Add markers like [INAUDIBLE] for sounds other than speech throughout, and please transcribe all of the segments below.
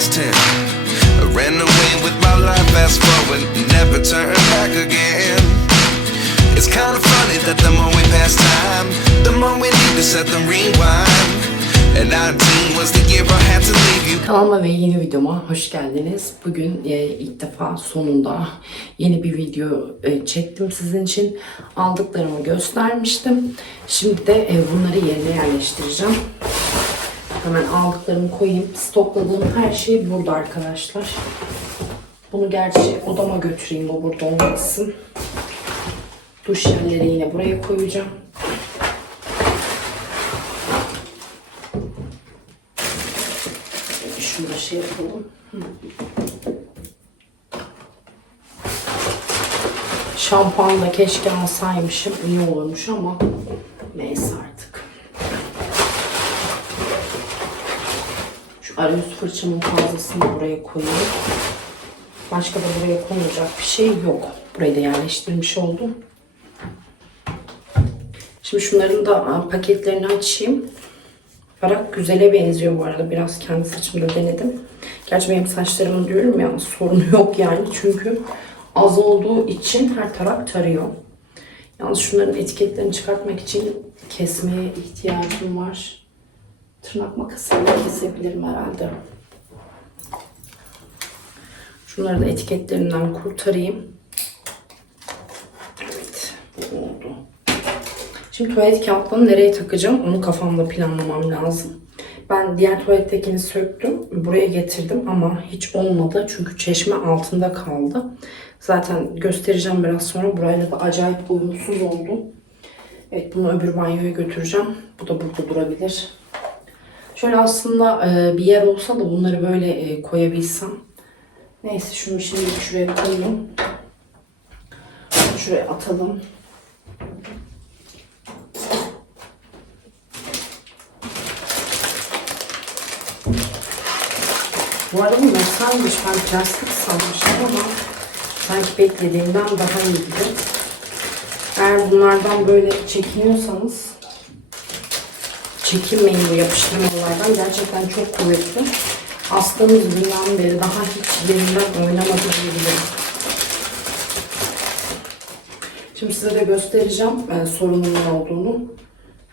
What did happen to the last ten? I ran away with my life, fast forward, never turn back again. It's kind of funny that the more we pass time, the more we need to set them rewind. And 19 was the you. Kanalıma ve yeni videoma hoş geldiniz. Bugün e, ilk defa sonunda yeni bir video e, çektim sizin için. Aldıklarımı göstermiştim. Şimdi de e, bunları yerine yerleştireceğim. Hemen aldıklarımı koyayım. Stokladığım her şey burada arkadaşlar. Bunu gerçi odama götüreyim. O burada olmasın. Duş jelleri yine buraya koyacağım. Şunu da şey yapalım. Hı. Şampuan da keşke alsaymışım. iyi olurmuş ama neyse artık. Şu arayüz fırçamın fazlasını buraya koyayım. Başka da buraya konulacak bir şey yok. Burayı da yerleştirmiş oldum. Şimdi şunların da paketlerini açayım. Farak güzele benziyor bu arada. Biraz kendi saçımda denedim. Gerçi benim saçlarımın diyorum ya sorunu [LAUGHS] yok yani. Çünkü az olduğu için her tarak tarıyor. Yalnız şunların etiketlerini çıkartmak için kesmeye ihtiyacım var. Tırnak makasıyla kesebilirim herhalde. Şunları da etiketlerinden kurtarayım. Evet, bu oldu. Şimdi tuvalet kağıtlarını nereye takacağım onu kafamda planlamam lazım. Ben diğer tuvalettekini söktüm. Buraya getirdim ama hiç olmadı. Çünkü çeşme altında kaldı. Zaten göstereceğim biraz sonra. Burayla da acayip uyumsuz oldu. Evet bunu öbür banyoya götüreceğim. Bu da burada durabilir. Şöyle aslında e, bir yer olsa da bunları böyle e, koyabilsem. Neyse şunu şimdi şuraya koyayım. Şuraya atalım. Bu arada metalmiş. Ben plastik sanmıştım ama sanki beklediğimden daha iyi gibi. Eğer bunlardan böyle çekiniyorsanız çekinmeyin bu yapıştırmalardan. Gerçekten çok kuvvetli. Hastamız günden beri daha hiç yerinden oynamadı diyebilirim. Şimdi size de göstereceğim e, sorunun ne olduğunu.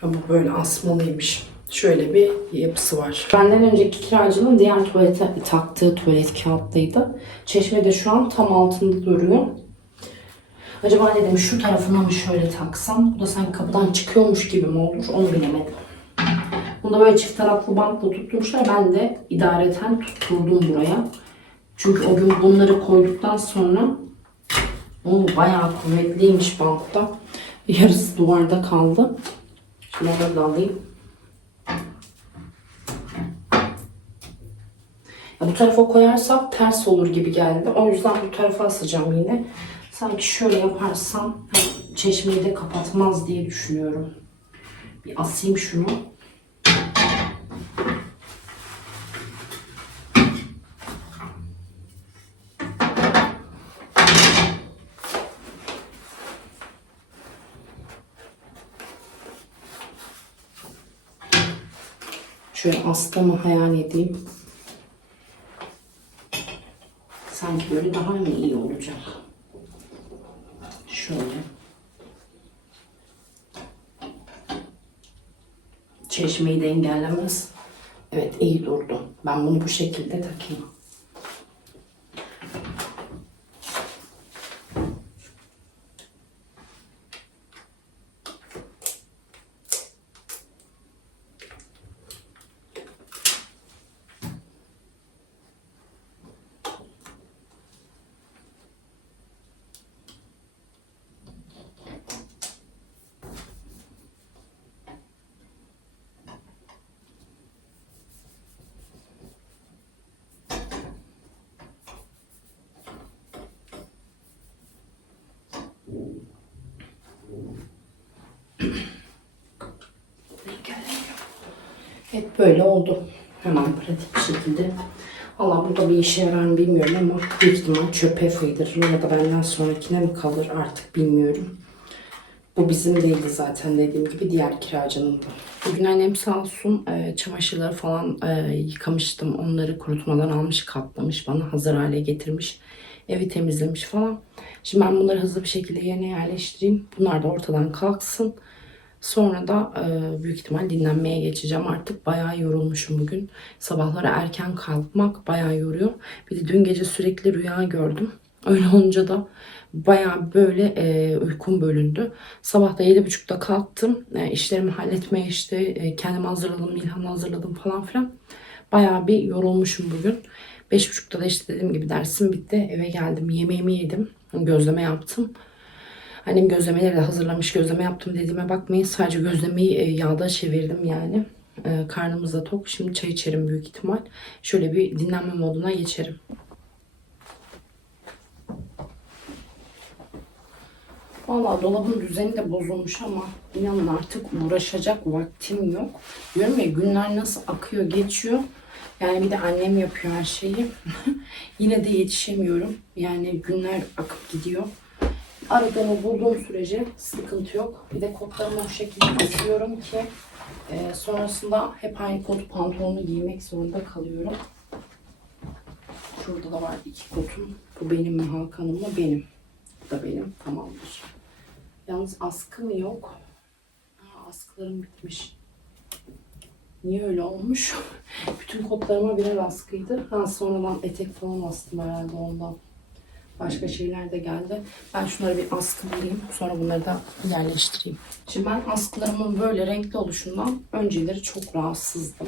Ha, bu böyle asmalıymış. Şöyle bir yapısı var. Benden önceki kiracının diğer tuvalete taktığı tuvalet kağıtlıydı. Çeşme de şu an tam altında duruyor. Acaba dedim şu tarafına mı şöyle taksam? Bu da sanki kapıdan çıkıyormuş gibi mi olur? Onu bilemedim. Bunu böyle çift taraflı bantla tutturmuşlar. Ben de idareten tutturdum buraya. Çünkü o gün bunları koyduktan sonra o bayağı kuvvetliymiş bantta. Yarısı duvarda kaldı. Şunları da alayım. Ya bu tarafa koyarsak ters olur gibi geldi. O yüzden bu tarafa asacağım yine. Sanki şöyle yaparsam çeşmeyi de kapatmaz diye düşünüyorum. Bir asayım şunu. Şöyle astığımı hayal edeyim. Sanki böyle daha mı iyi olacak? Şöyle. Çeşmeyi de engellemez. Evet iyi durdu. Ben bunu bu şekilde takayım. Evet böyle oldu. Hemen pratik bir şekilde. Valla burada bir işe yarar mı bilmiyorum ama büyük ihtimal çöpe fıydırırım ya da benden sonrakine mi kalır artık bilmiyorum. Bu bizim değildi zaten dediğim gibi diğer kiracının da. Bugün annem sağ olsun e, çamaşırları falan e, yıkamıştım. Onları kurutmadan almış katlamış bana hazır hale getirmiş. Evi temizlemiş falan. Şimdi ben bunları hızlı bir şekilde yerine yerleştireyim. Bunlar da ortadan kalksın. Sonra da e, büyük ihtimal dinlenmeye geçeceğim artık. Bayağı yorulmuşum bugün. Sabahlara erken kalkmak bayağı yoruyor. Bir de dün gece sürekli rüya gördüm. [LAUGHS] Öyle olunca da bayağı böyle e, uykum bölündü. Sabah da 7.30'da kalktım. E, işlerimi halletmeye işte e, kendimi hazırladım, İlhan'ı hazırladım falan filan. Bayağı bir yorulmuşum bugün. 5.30'da da işte dediğim gibi dersim bitti. Eve geldim, yemeğimi yedim. Gözleme yaptım. Annem gözlemeleri de hazırlamış. Gözleme yaptım dediğime bakmayın. Sadece gözlemeyi e, yağda çevirdim yani. E, karnımız da tok. Şimdi çay içerim büyük ihtimal. Şöyle bir dinlenme moduna geçerim. Valla dolabın düzeni de bozulmuş ama inanın artık uğraşacak vaktim yok. Diyorum ya günler nasıl akıyor geçiyor. Yani bir de annem yapıyor her şeyi. [LAUGHS] Yine de yetişemiyorum. Yani günler akıp gidiyor. Aradığımı bulduğum sürece sıkıntı yok. Bir de kotlarımı o şekilde açıyorum ki e, sonrasında hep aynı kot pantolonu giymek zorunda kalıyorum. Şurada da var iki kotum. Bu benim mi Hakan'ım mı? Benim. Bu da benim. Tamamdır. Yalnız askı mı yok? Aa, askılarım bitmiş. Niye öyle olmuş? [LAUGHS] Bütün kotlarıma birer askıydı. Ha, sonradan etek falan astım herhalde ondan. Başka şeyler de geldi. Ben şunları bir askı bulayım. Sonra bunları da yerleştireyim. Şimdi ben askılarımın böyle renkli oluşundan önceleri çok rahatsızdım.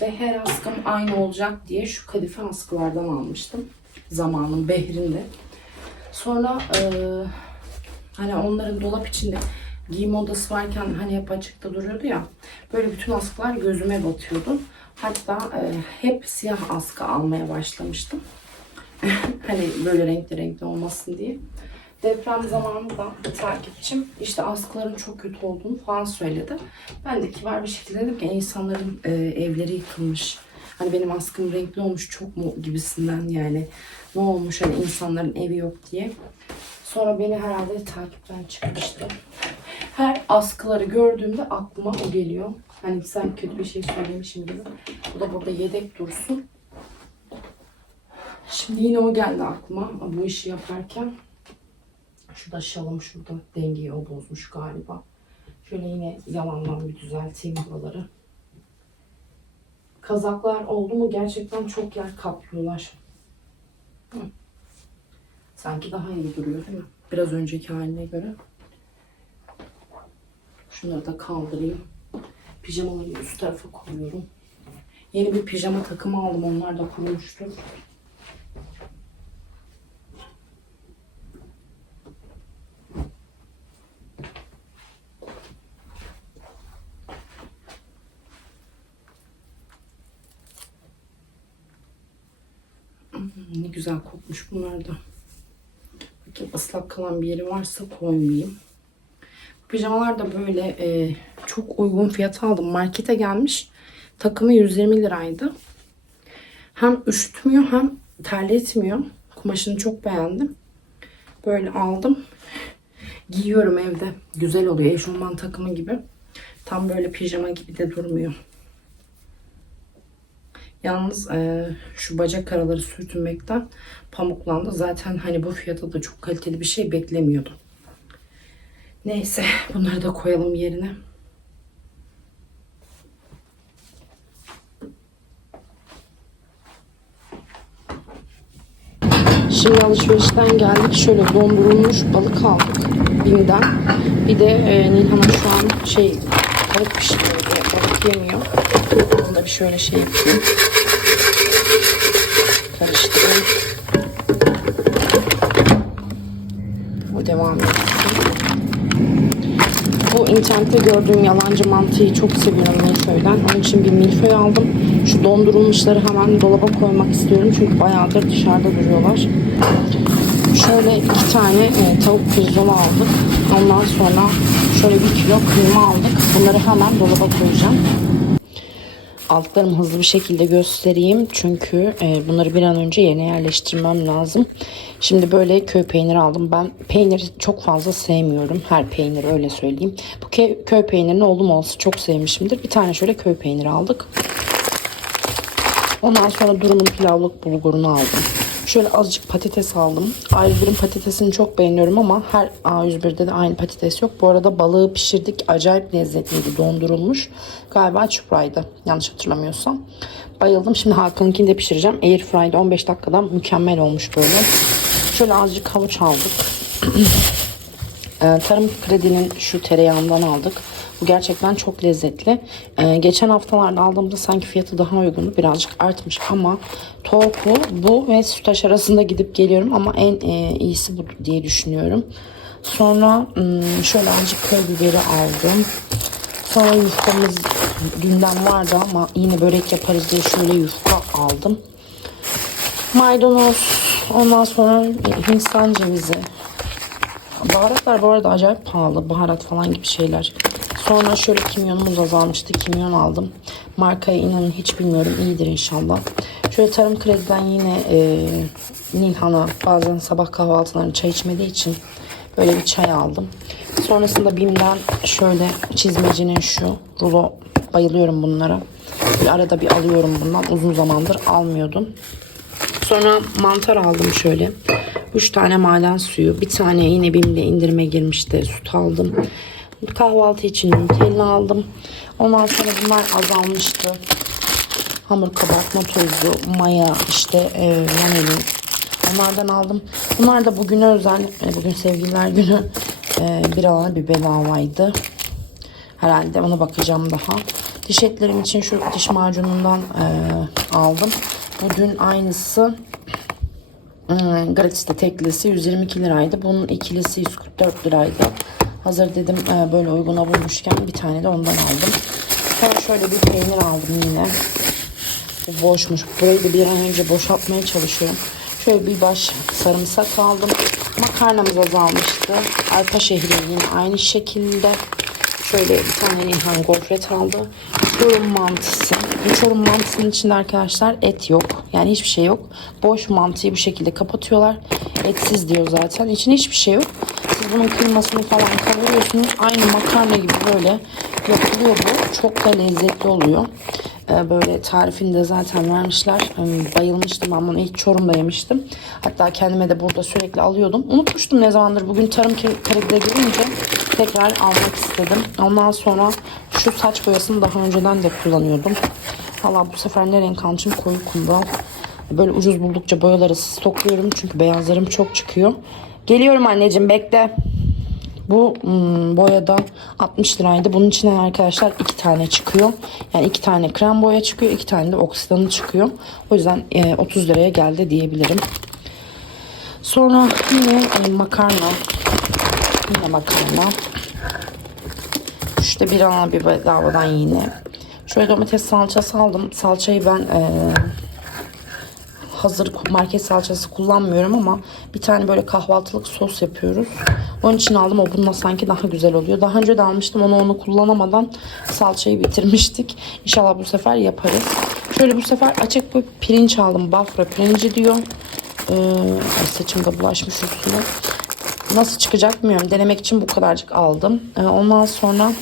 Ve her askım aynı olacak diye şu kadife askılardan almıştım. Zamanın behrinde. Sonra eee Hani onların dolap içinde giyim odası varken hani hep açıkta duruyordu ya. Böyle bütün askılar gözüme batıyordu. Hatta e, hep siyah askı almaya başlamıştım. [LAUGHS] hani böyle renkli renkli olmasın diye. Deprem zamanında bir takipçim işte askıların çok kötü olduğunu falan söyledi. Ben de kibar bir şekilde dedim ki insanların e, evleri yıkılmış. Hani benim askım renkli olmuş çok mu gibisinden yani. Ne olmuş hani insanların evi yok diye. Sonra beni herhalde takipten çıkmıştı. Her askıları gördüğümde aklıma o geliyor. Hani sen kötü bir şey söylemişim gibi. Bu da burada yedek dursun. Şimdi yine o geldi aklıma bu işi yaparken. Şurada şalım şurada dengeyi o bozmuş galiba. Şöyle yine yalandan bir düzelteyim buraları. Kazaklar oldu mu gerçekten çok yer kaplıyorlar. Hı. Sanki daha iyi duruyor değil mi? Biraz önceki haline göre. Şunları da kaldırayım. Pijamaları üst tarafa koyuyorum. Yeni bir pijama takımı aldım. Onlar da kurumuştur. Ne güzel kokmuş bunlar da. Bakayım ıslak kalan bir yeri varsa koymayayım. Pijamalar da böyle e, çok uygun fiyata aldım. Markete gelmiş. Takımı 120 liraydı. Hem üşütmüyor hem terletmiyor. Kumaşını çok beğendim. Böyle aldım. Giyiyorum evde. Güzel oluyor. Eşofman takımı gibi. Tam böyle pijama gibi de durmuyor. Yalnız e, şu bacak araları sürtünmekten pamuklandı. Zaten hani bu fiyata da çok kaliteli bir şey beklemiyordum. Neyse bunları da koyalım yerine. Şimdi alışverişten geldik. Şöyle dondurulmuş balık aldık. Bim'den. Bir de e, Nilhan'a şu an şey balık yemiyor. Onu da bir şöyle şey yapayım. Karıştırayım. O devam etsin. Bu internette gördüğüm yalancı mantıyı çok seviyorum milföyden. Onun için bir milföy aldım. Şu dondurulmuşları hemen dolaba koymak istiyorum. Çünkü bayağıdır dışarıda duruyorlar. Şöyle iki tane e, tavuk pirzola aldık. Ondan sonra şöyle bir kilo kıyma aldık. Bunları hemen dolaba koyacağım. altlarımı hızlı bir şekilde göstereyim. Çünkü e, bunları bir an önce yerine yerleştirmem lazım. Şimdi böyle köy peyniri aldım. Ben peyniri çok fazla sevmiyorum. Her peynir öyle söyleyeyim. Bu köy peynirini oğlum olsa çok sevmişimdir. Bir tane şöyle köy peyniri aldık. Ondan sonra durumun pilavlık bulgurunu aldım. Şöyle azıcık patates aldım. A101'in patatesini çok beğeniyorum ama her A101'de de aynı patates yok. Bu arada balığı pişirdik. Acayip lezzetliydi. Dondurulmuş. Galiba çupraydı. Yanlış hatırlamıyorsam. Bayıldım. Şimdi Hakan'ınkini de pişireceğim. Airfry'de 15 dakikada mükemmel olmuş böyle. Şöyle azıcık havuç aldık. [CLEARS THROAT] Ee, Tarım Kredi'nin şu tereyağından aldık. Bu gerçekten çok lezzetli. Ee, geçen haftalarda aldığımda sanki fiyatı daha uygundu. Birazcık artmış ama Torku bu ve Sütaş arasında gidip geliyorum ama en e, iyisi bu diye düşünüyorum. Sonra hmm, şöyle azıcık köy biberi aldım. Sonra yufkamız dünden vardı ama yine börek yaparız diye şöyle yufka aldım. Maydanoz, ondan sonra Hindistan cevizi, Baharatlar bu arada acayip pahalı. Baharat falan gibi şeyler. Sonra şöyle kimyonumuz azalmıştı. Kimyon aldım. Markayı inanın hiç bilmiyorum. İyidir inşallah. Şöyle tarım krediden yine e, Nilhan'a bazen sabah kahvaltılarını çay içmediği için böyle bir çay aldım. Sonrasında Bim'den şöyle çizmecinin şu rulo bayılıyorum bunlara. Bir arada bir alıyorum bundan. Uzun zamandır almıyordum. Sonra mantar aldım şöyle. 3 tane maden suyu. Bir tane yine BİM'de indirime girmişti. Süt aldım. Kahvaltı için Nutella aldım. Ondan sonra bunlar azalmıştı. Hamur kabartma tozu, maya, işte e, vanilin. Onlardan aldım. Bunlar da bugüne özel, e, bugün sevgililer günü e, bir alana bir bedavaydı. Herhalde ona bakacağım daha. Diş etlerim için şu diş macunundan e, aldım. Bu dün aynısı Hmm, gratis'te teklisi 122 liraydı. Bunun ikilisi 144 liraydı. Hazır dedim e, böyle uyguna bulmuşken bir tane de ondan aldım. Sonra şöyle bir peynir aldım yine. Bu boşmuş. Burayı da bir an önce boşaltmaya çalışıyorum. Şöyle bir baş sarımsak aldım. Makarnamız azalmıştı. Arpa şehri yine aynı şekilde. Şöyle bir tane Nihan gofret aldı. Çorum mantısı. Bu çorum mantısının içinde arkadaşlar et yok. Yani hiçbir şey yok. Boş mantıyı bu şekilde kapatıyorlar. Etsiz diyor zaten. İçinde hiçbir şey yok. Bunun kıymasını falan kavuruyorsunuz. Aynı makarna gibi böyle yapılıyor bu. Çok da lezzetli oluyor. Ee, böyle tarifini de zaten vermişler. Hmm, Bayılmıştım ben bunu ilk Çorum'da yemiştim. Hatta kendime de burada sürekli alıyordum. Unutmuştum ne zamandır. Bugün tarım kredide girince tekrar almak istedim. Ondan sonra şu saç boyasını daha önceden de kullanıyordum. Valla bu sefer ne renk almışım? Koyu kumral. Böyle ucuz buldukça boyaları stokluyorum. Çünkü beyazlarım çok çıkıyor. Geliyorum anneciğim bekle. Bu hmm, boyada 60 liraydı. Bunun içinden arkadaşlar iki tane çıkıyor. Yani iki tane krem boya çıkıyor. iki tane de oksidanı çıkıyor. O yüzden e, 30 liraya geldi diyebilirim. Sonra yine e, makarna. Yine makarna. İşte bir ana bir bedavadan yine. Şöyle domates salçası aldım. Salçayı ben e, hazır market salçası kullanmıyorum ama bir tane böyle kahvaltılık sos yapıyoruz. Onun için aldım. O bununla sanki daha güzel oluyor. Daha önce de almıştım. Onu onu kullanamadan salçayı bitirmiştik. İnşallah bu sefer yaparız. Şöyle bu sefer açık bir pirinç aldım. Bafra pirinci diyor. Ee, saçımda bulaşmış üstüne. Nasıl çıkacak bilmiyorum. Denemek için bu kadarcık aldım. Ee, ondan sonra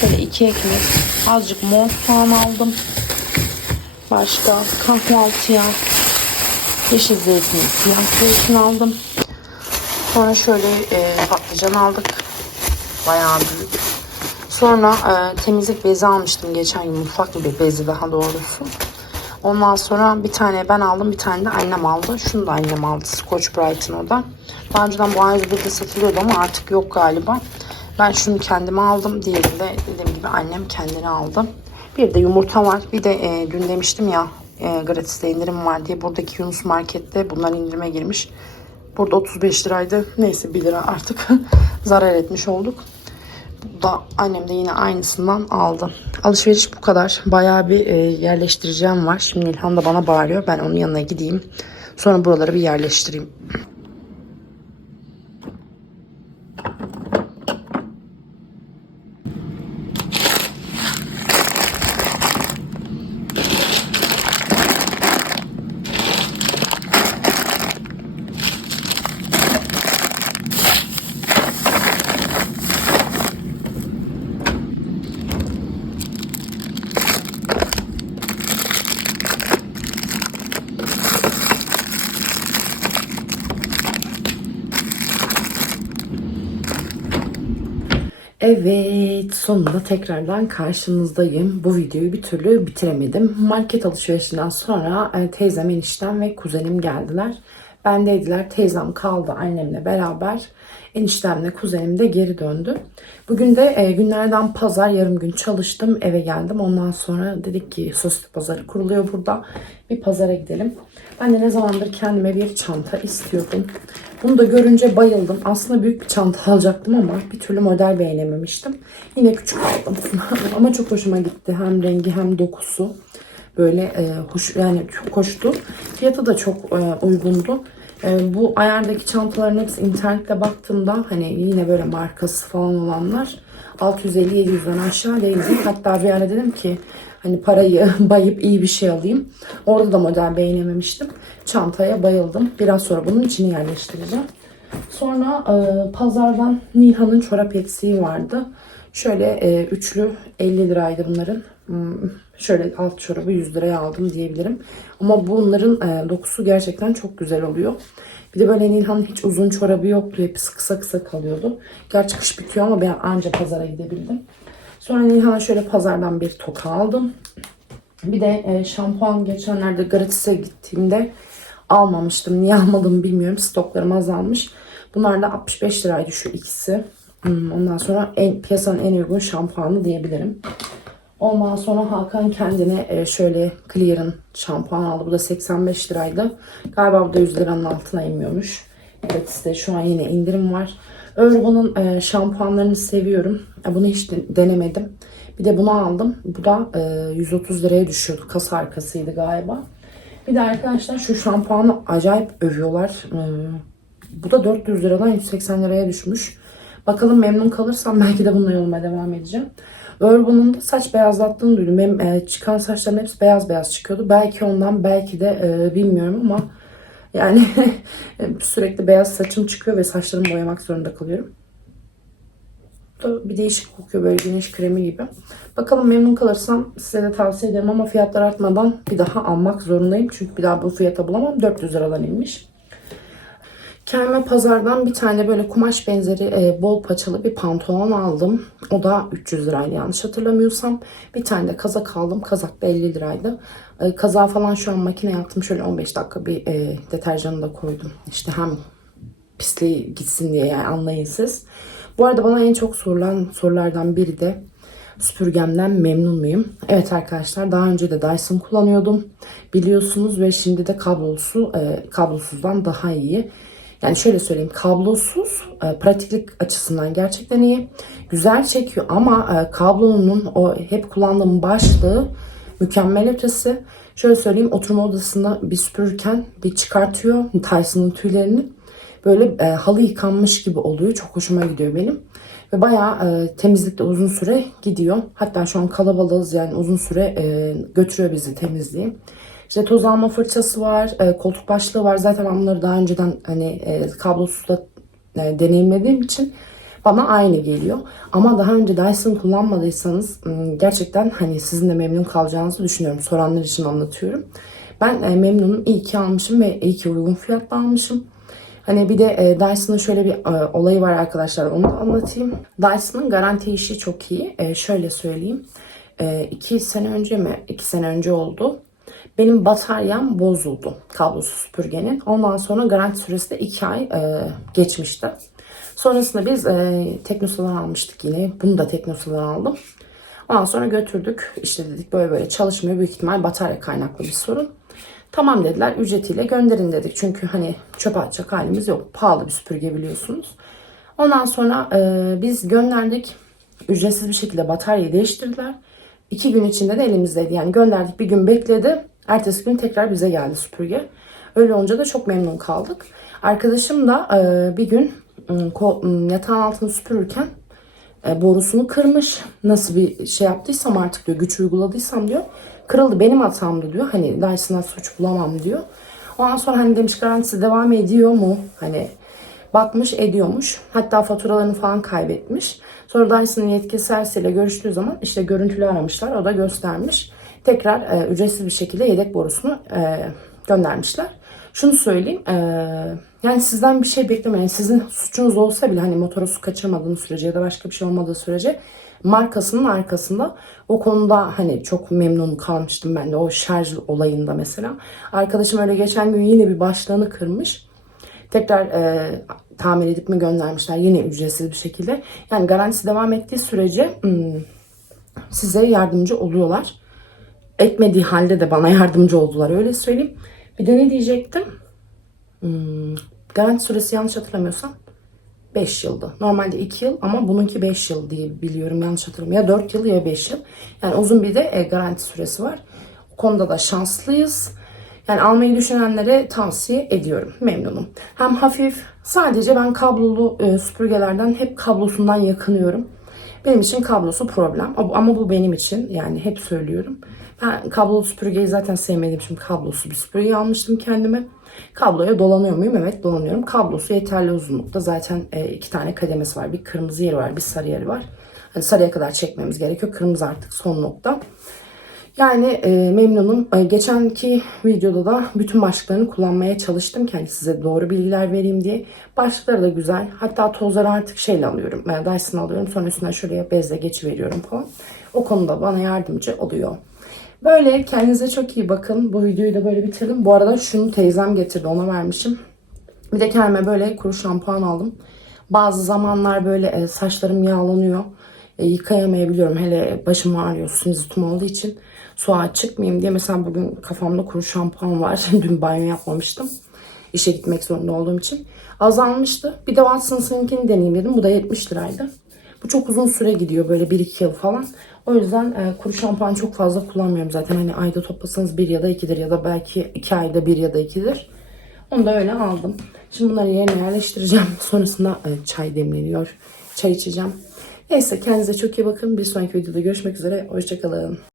şöyle iki ekmek azıcık mor soğan aldım. Başka kahvaltıya yeşil zeytin, siyah zeytin aldım. Sonra şöyle e, patlıcan aldık. Bayağı büyük. Sonra e, temizlik bezi almıştım geçen gün. Mutfak bir bezi daha doğrusu. Ondan sonra bir tane ben aldım. Bir tane de annem aldı. Şunu da annem aldı. Scotch Brite'ın o da. Daha önceden bu A101'de satılıyordu ama artık yok galiba. Ben şunu kendime aldım. Diğerini de dediğim gibi annem kendine aldı. Bir de yumurta var. Bir de e, dün demiştim ya e, gratis'te indirim var diye. Buradaki Yunus Market'te bunlar indirime girmiş. Burada 35 liraydı. Neyse 1 lira artık [LAUGHS] zarar etmiş olduk. Bu da annem de yine aynısından aldı. Alışveriş bu kadar. Bayağı bir e, yerleştireceğim var. Şimdi İlhan da bana bağırıyor. Ben onun yanına gideyim. Sonra buraları bir yerleştireyim. Evet, sonunda tekrardan karşınızdayım. Bu videoyu bir türlü bitiremedim. Market alışverişinden sonra e, teyzem, eniştem ve kuzenim geldiler. Bendeydiler, teyzem kaldı annemle beraber. Eniştemle kuzenim de geri döndü. Bugün de e, günlerden pazar yarım gün çalıştım, eve geldim. Ondan sonra dedik ki soslu pazarı kuruluyor burada. Bir pazara gidelim. Ben de ne zamandır kendime bir çanta istiyordum. Bunu da görünce bayıldım. Aslında büyük bir çanta alacaktım ama bir türlü model beğenememiştim. Yine küçük aldım. ama çok hoşuma gitti. Hem rengi hem dokusu. Böyle e, hoş yani çok hoştu. Fiyatı da çok e, uygundu. E, bu ayardaki çantaların hepsi internette baktığımda hani yine böyle markası falan olanlar 650-700'den aşağı değildi. Hatta bir ara dedim ki hani parayı [LAUGHS] bayıp iyi bir şey alayım. Orada da model beğenememiştim. Çantaya bayıldım. Biraz sonra bunun içini yerleştireceğim. Sonra e, pazardan Nihan'ın çorap eksiği vardı. Şöyle e, üçlü 50 liraydı bunların. Hmm, şöyle alt çorabı 100 liraya aldım diyebilirim. Ama bunların e, dokusu gerçekten çok güzel oluyor. Bir de böyle Nilhan'ın hiç uzun çorabı yoktu. Hepsi kısa kısa kalıyordu. Gerçi kış bitiyor ama ben anca pazara gidebildim. Sonra Nilhan'a şöyle pazardan bir toka aldım. Bir de e, şampuan geçenlerde gratis'e gittiğimde almamıştım. Niye almadım bilmiyorum. Stoklarım azalmış. Bunlar da 65 liraydı şu ikisi. Hmm, Ondan sonra en, piyasanın en uygun şampuanı diyebilirim. Ondan sonra Hakan kendine e, şöyle Clear'ın şampuan aldı. Bu da 85 liraydı. Galiba bu da 100 liranın altına inmiyormuş. Evet işte şu an yine indirim var. Urban'ın e, şampuanlarını seviyorum. E, bunu hiç de- denemedim. Bir de bunu aldım. Bu da e, 130 liraya düşüyordu. Kasa arkasıydı galiba. Bir de arkadaşlar şu şampuanı acayip övüyorlar. Bu da 400 liradan 180 liraya düşmüş. Bakalım memnun kalırsam [LAUGHS] belki de bununla yoluma devam edeceğim. Urban'ın da saç beyazlattığını duydum. Benim e, çıkan saçlarım hepsi beyaz beyaz çıkıyordu. Belki ondan belki de e, bilmiyorum ama yani [LAUGHS] sürekli beyaz saçım çıkıyor ve saçlarımı boyamak zorunda kalıyorum. Da bir değişik kokuyor böyle güneş kremi gibi. Bakalım memnun kalırsam size de tavsiye ederim ama fiyatlar artmadan bir daha almak zorundayım. Çünkü bir daha bu fiyata bulamam. 400 liradan inmiş. Kendime pazardan bir tane böyle kumaş benzeri e, bol paçalı bir pantolon aldım. O da 300 liraydı yanlış hatırlamıyorsam. Bir tane de kazak aldım. Kazak da 50 liraydı. E, kazağı falan şu an makineye attım. Şöyle 15 dakika bir e, deterjanı da koydum. İşte hem pisliği gitsin diye yani anlayın siz. Bu arada bana en çok sorulan sorulardan biri de süpürgemden memnun muyum? Evet arkadaşlar daha önce de Dyson kullanıyordum. Biliyorsunuz ve şimdi de kablosu e, kablosuzdan daha iyi. Yani şöyle söyleyeyim kablosuz e, pratiklik açısından gerçekten iyi. Güzel çekiyor ama e, kablonun o hep kullandığım başlığı mükemmel ötesi. Şöyle söyleyeyim oturma odasında bir süpürürken bir çıkartıyor Tyson'ın tüylerini. Böyle e, halı yıkanmış gibi oluyor. Çok hoşuma gidiyor benim. Ve bayağı e, temizlikte uzun süre gidiyor. Hatta şu an kalabalığız yani uzun süre e, götürüyor bizi temizliğe. İşte toz alma fırçası var, e, koltuk başlığı var. Zaten ben bunları daha önceden hani e, kablosuz da e, deneyimlediğim için bana aynı geliyor. Ama daha önce Dyson kullanmadıysanız gerçekten hani sizin de memnun kalacağınızı düşünüyorum. Soranlar için anlatıyorum. Ben e, memnunum. İyi ki almışım ve iyi ki uygun fiyatla almışım. Hani bir de e, Dyson'ın şöyle bir e, olayı var arkadaşlar onu da anlatayım. Dyson'ın garanti işi çok iyi. E, şöyle söyleyeyim. E, iki sene önce mi? İki sene önce oldu. Benim bataryam bozuldu kablosuz süpürgenin. Ondan sonra garanti süresi de 2 ay e, geçmişti. Sonrasında biz e, Teknosa'dan almıştık yine. Bunu da Teknosa'dan aldım. Ondan sonra götürdük. İşte dedik böyle böyle çalışmıyor. Büyük ihtimal batarya kaynaklı bir sorun. Tamam dediler ücretiyle gönderin dedik. Çünkü hani çöp atacak halimiz yok. Pahalı bir süpürge biliyorsunuz. Ondan sonra e, biz gönderdik. Ücretsiz bir şekilde bataryayı değiştirdiler. İki gün içinde de elimizdeydi. Yani gönderdik bir gün bekledi. Ertesi gün tekrar bize geldi süpürge. Öyle olunca da çok memnun kaldık. Arkadaşım da e, bir gün e, ko- yatağın altını süpürürken e, borusunu kırmış. Nasıl bir şey yaptıysam artık diyor güç uyguladıysam diyor. Kırıldı benim hatamdı diyor. Hani Dyson'a suç bulamam diyor. Ondan sonra hani demiş garantisi devam ediyor mu? Hani bakmış ediyormuş. Hatta faturalarını falan kaybetmiş. Sonra Dyson'ın yetkili servisiyle görüştüğü zaman işte görüntülü aramışlar. O da göstermiş. Tekrar e, ücretsiz bir şekilde yedek borusunu e, göndermişler. Şunu söyleyeyim. eee, yani sizden bir şey beklemeyin. Sizin suçunuz olsa bile hani motora su kaçırmadığınız sürece ya da başka bir şey olmadığı sürece markasının arkasında o konuda hani çok memnun kalmıştım ben de o şarj olayında mesela. Arkadaşım öyle geçen gün yine bir başlığını kırmış. Tekrar e, tamir edip mi göndermişler yine ücretsiz bir şekilde. Yani garantisi devam ettiği sürece hmm, size yardımcı oluyorlar. Etmediği halde de bana yardımcı oldular öyle söyleyeyim. Bir de ne diyecektim? Hmm, garanti süresi yanlış hatırlamıyorsam 5 yıldı. Normalde 2 yıl ama bununki 5 yıl diye biliyorum yanlış hatırlamıyorum. Ya 4 yıl ya 5 yıl. Yani uzun bir de e, garanti süresi var. O konuda da şanslıyız. Yani almayı düşünenlere tavsiye ediyorum. Memnunum. Hem hafif sadece ben kablolu e, süpürgelerden hep kablosundan yakınıyorum. Benim için kablosu problem. Ama bu benim için yani hep söylüyorum. Ben kablolu süpürgeyi zaten sevmediğim için kablosuz bir süpürge almıştım kendime. Kabloya dolanıyor muyum? Evet dolanıyorum. Kablosu yeterli uzunlukta. Zaten e, iki tane kademesi var. Bir kırmızı yeri var, bir sarı yeri var. Hani sarıya kadar çekmemiz gerekiyor. Kırmızı artık son nokta. Yani e, memnunum. E, geçenki videoda da bütün başlıklarını kullanmaya çalıştım ki size doğru bilgiler vereyim diye. Başlıkları da güzel. Hatta tozları artık şeyle alıyorum. E, Dyson alıyorum. Sonra üstüne şuraya bezle geçiveriyorum falan. O konuda bana yardımcı oluyor. Böyle kendinize çok iyi bakın. Bu videoyu da böyle bitirdim. Bu arada şunu teyzem getirdi. Ona vermişim. Bir de kendime böyle kuru şampuan aldım. Bazı zamanlar böyle e, saçlarım yağlanıyor. E, yıkayamayabiliyorum. Hele başım ağrıyor. Sinüzitim olduğu için soğuğa çıkmayayım diye. Mesela bugün kafamda kuru şampuan var. [LAUGHS] Dün banyo yapmamıştım. İşe gitmek zorunda olduğum için. Azalmıştı. Bir de Watsons'ınkini deneyeyim dedim. Bu da 70 liraydı. Bu çok uzun süre gidiyor. Böyle 1-2 yıl falan. O yüzden e, kuru şampuan çok fazla kullanmıyorum zaten. Hani ayda toplasanız bir ya da ikidir ya da belki iki ayda bir ya da ikidir. Onu da öyle aldım. Şimdi bunları yerine yerleştireceğim. [LAUGHS] Sonrasında e, çay demleniyor. Çay içeceğim. Neyse kendinize çok iyi bakın. Bir sonraki videoda görüşmek üzere. Hoşçakalın.